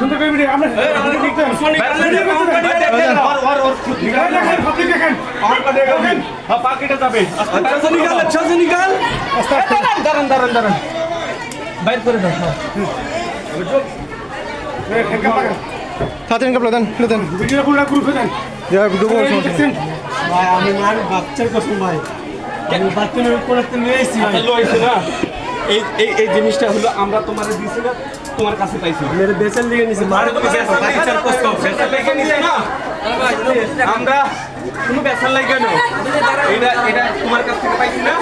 সুন্দর করে ভিডিও আমরা পাকেটে যাবে দাঁড়ান দাঁড়ান দাঁড়ান বাইর করে দাও সাথে কাপড় দেন দেন ভিডিও পুরো গ্রুপে দেন ভাই আমি মার বাচ্চার কসম ভাই আমি বাচ্চা করতে নিয়েছি লইছে না এই এই এই জিনিসটা হলো আমরা তোমারে দিছি না তোমার কাছে পাইছি মেরে বেচার লিগে নিছে মারে তো বাচ্চার কসম বেচার লাগা নিছে না আমরা কোনো বেচার লাগা না এটা এটা তোমার কাছ থেকে পাইছি না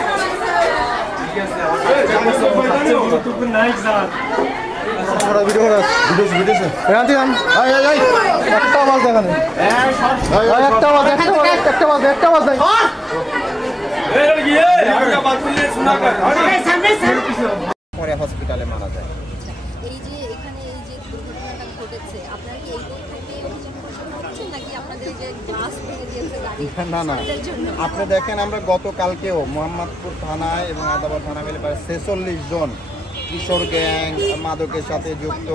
তুই নাই স্যার আমরা ভিডিও করা ভিডিও রাতে আন আয় আয় আয় একটা আওয়াজ দেখা নেই একটা আওয়াজ নাই এই গিয়ে একটা বাত করলে শোনা কর পরে হসপিটালে মারা যায়। এই যে এখানে এই যে দুর্ঘটনাটা ঘটেছে আপনারা কি এই থেকে অভিযোগ করছেন নাকি আপনাদের যে গ্লাস ভেঙে দিয়েছে গাড়ি না না আপনি দেখেন আমরা গতকালকেও মোহাম্মদপুর থানায় এবং আদাবর থানা মিলে প্রায় 46 জন কিশোর গ্যাং মাদকের সাথে যুক্ত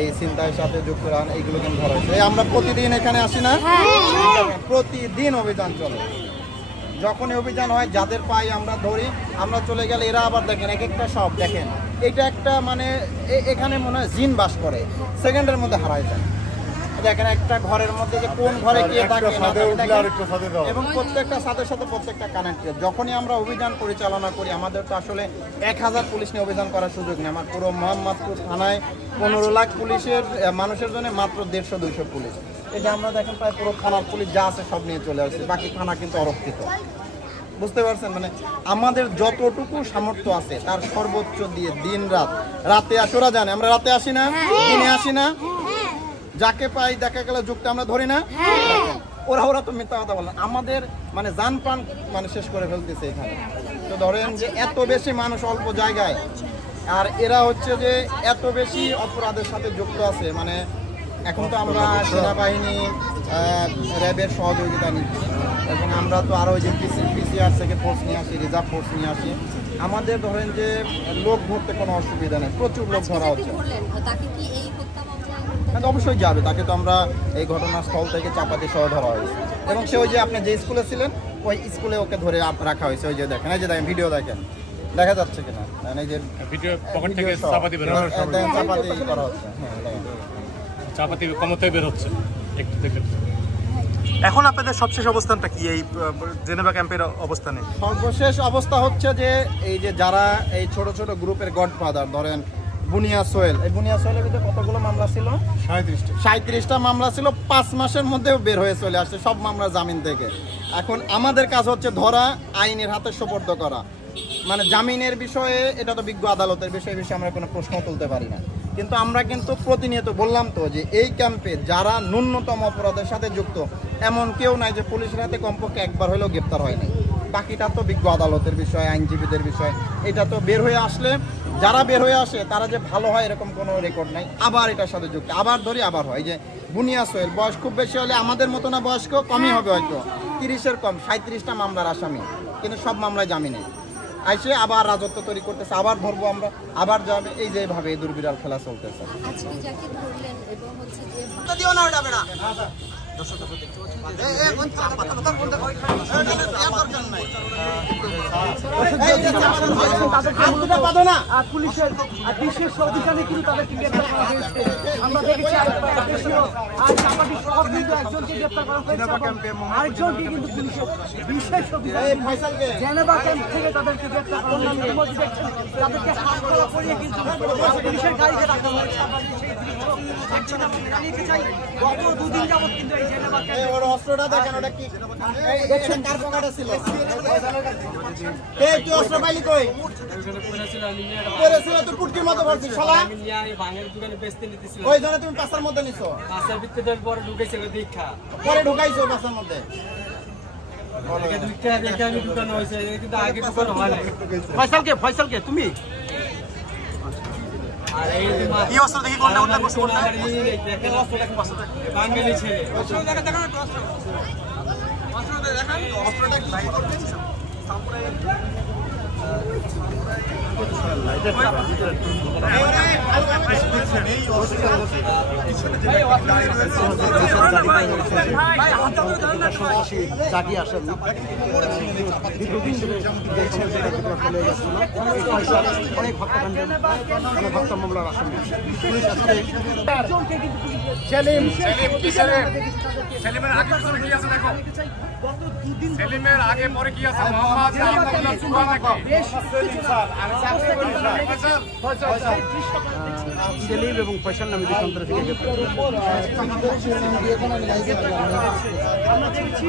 এই চিন্তার সাথে যুক্ত রান এইগুলো কিন্তু ধরা হয়েছে। আমরা প্রতিদিন এখানে আসি না, প্রতিদিন অভিযান চলে। যখনই অভিযান হয় যাদের পাই আমরা ধরি, আমরা চলে গেলে এরা আবার দেখেন এক একটা সব দেখেন এটা একটা মানে এখানে মনে হয় জিন বাস করে, সেকেন্ডের মধ্যে হারায় যায়। দেখেন একটা ঘরের মধ্যে যে কোন ঘরে কে থাকে এবং প্রত্যেকটা সাথের সাথে প্রত্যেকটা কানেক্টেড। যখনই আমরা অভিযান পরিচালনা করি আমাদের তো আসলে 1000 পুলিশ নিয়ে অভিযান করার সুযোগ নেই। আমার পুরো মোহাম্মদপুর থানায় 15 লাখ পুলিশের মানুষের জন্য মাত্র 150-200 পুলিশ। এটা আমরা দেখেন প্রায় পুরো থানার পুলিশ যা আছে সব নিয়ে চলে আসছে, বাকি থানা কিন্তু অরক্ষিত। বুঝতে পারছেন, মানে আমাদের যতটুকু সামর্থ্য আছে তার সর্বোচ্চ দিয়ে দিন রাত, রাতে আসোরা জানে আমরা রাতে আসি না, দিনে আসি না, যাকে পাই দেখা গেলে যুক্ত আমরা ধরি না। ওরা তো মিথ্যা কথা বলেন, আমাদের মানে জান প্রাণ মানে শেষ করে ফেলতেছে এখানে। তো ধরেন যে এত বেশি মানুষ অল্প জায়গায়, আর এরা হচ্ছে যে এত বেশি অপরাধের সাথে যুক্ত আছে। মানে এখন তো আমরা সেনাবাহিনী র্যাবের সহযোগিতা নিচ্ছি এবং আমরা তো আরও যে পিসিআর থেকে ফোর্স নিয়ে আসি, রিজার্ভ ফোর্স নিয়ে আসি। আমাদের ধরেন যে লোক ধরতে কোনো অসুবিধা নেই, প্রচুর লোক ধরা হচ্ছে। অবশ্যই যাবে, তাকে তো আমরা এই ঘটনাস্থল থেকে চাপাতি সহ ধরা হয়েছে এবং সে ওই যে আপনি যে স্কুলে ছিলেন ওই স্কুলে ওকে ধরে রাখা হয়েছে। ওই যে দেখেন, এই যে দেখেন ভিডিও দেখেন, দেখা যাচ্ছে কিনা, এই যে ভিডিও পকেট থেকে চাপাতি বের হচ্ছে, চাপাতি করা হচ্ছে, হ্যাঁ চাপাতি কমতে বের হচ্ছে একটু দেখেন। এখন আপনাদের সবশেষ অবস্থানটা কি এই জেনেভা ক্যাম্পের অবস্থানে? সর্বশেষ অবস্থা হচ্ছে যে এই যে যারা এই ছোট ছোট গ্রুপের গডফাদার, ধরেন বুনিয়া সোহেল, এই বুনিয়া সোহেলের ভিতরে কতগুলো মামলা ছিল? 37টা মামলা ছিল। 5 মাসের মধ্যে বের হয়ে চলে আসছে সব মামলা জামিন থেকে। এখন আমাদের কাজ হচ্ছে ধরা, আইনের হাতে সোপর্দ করা। মানে জামিনের বিষয়ে এটা তো বিজ্ঞ আদালতের বিষয়ে আমরা কোনো প্রশ্ন তুলতে পারি না, কিন্তু আমরা কিন্তু প্রতিনিয়ত বললাম তো যে এই ক্যাম্পে যারা ন্যূনতম অপরাধের সাথে যুক্ত এমন কেউ নাই যে পুলিশের হাতে কমপক্ষে একবার হলেও গ্রেপ্তার হয়নি। বাকিটা তো বিজ্ঞ আদালতের বিষয়, আইনজীবীদের বিষয়। এটা তো বের হয়ে আসলে যারা বের হয়ে আসে তারা যে ভালো হয় এরকম কোনো রেকর্ড নাই। আবার এটার সাথে যুক্ত, আবার ধরি আবার হয়। যে বুনিয়া সোহেল বয়স খুব বেশি হলে আমাদের মতো না, বয়স্ক কমই হবে হয়তো, 30-এর কম, 37টা মামলার আসামি, কিন্তু সব মামলায় জামিনে আইসে আবার রাজত্ব তৈরি করতেছে, আবার ধরবো আমরা, আবার যাবে। এই যে এইভাবে এই দুর্বিরাল খেলা চলতেছে। পুলিশের বিশেষ অভিযানে কিন্তু তাদেরকে গ্রেপ্তার করা হয়েছে। আমরা দেখেছি একজনকে গ্রেপ্তার করা হয়েছে, আরেকজনকে কিন্তু পুলিশের বিশেষ অভিযানে জেনেভা ক্যাম্প থেকে তাদেরকে গ্রেপ্তার করা হয়েছে। তাদেরকে হাত করা করিয়ে কিন্তু পুলিশের গাড়িতে রাখা হয়েছে। গত 2 দিন যাবত কিন্তু এই জেনেভা ক্যাম্পে অস্ত্রটা দেখেন, ওটা কি কার পকেটে ছিল? এই তুই অস্ত্র পাইলি কই? করেছিল তুই পুটকির মতো ভরছিস শালা। আমি নিয়ে ভাঙের দোকানে বেচতে নিতেছিলাম। ওই জন্য তুমি পাছার মধ্যে নিছো? পাছার ভিতরে পরে ঢুকাইছিল দেখা। পরে ঢুকাইছো পাছার মধ্যে? আগে দুইটা দেখে আমি দোকানে হইছে, কিন্তু আগে দোকান হয় না। ফয়সাল কে তুমি? আর এই কি অস্ত্র দেখি কোনটা কোনটা করছো? আমার এই দেখেন অস্ত্রটা বাঙালি ছেলে। অস্ত্র দেখা দেখেন অস্ত্র। অস্ত্রটা দেখেন, অস্ত্রটা কি ভাই করতেছিস? সামুরাই জাগি আসেন না দীর্ঘদিন ধরে অনেক হত্যাকাণ্ড অনেক হত্যা মামলার আসামি পুলিশ আসলে সেলিমের আগে পিছনে কি আছে দেখো সেলিমের আগে পরে কি আছে মোহাম্মদ আব্দুল্লাহ সুবহান নাকি সেলিম এবং ফয়সাল নামে দুই সন্ত্রাসীকে আমরা দেখছি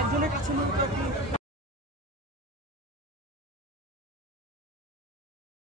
একজনের কাছে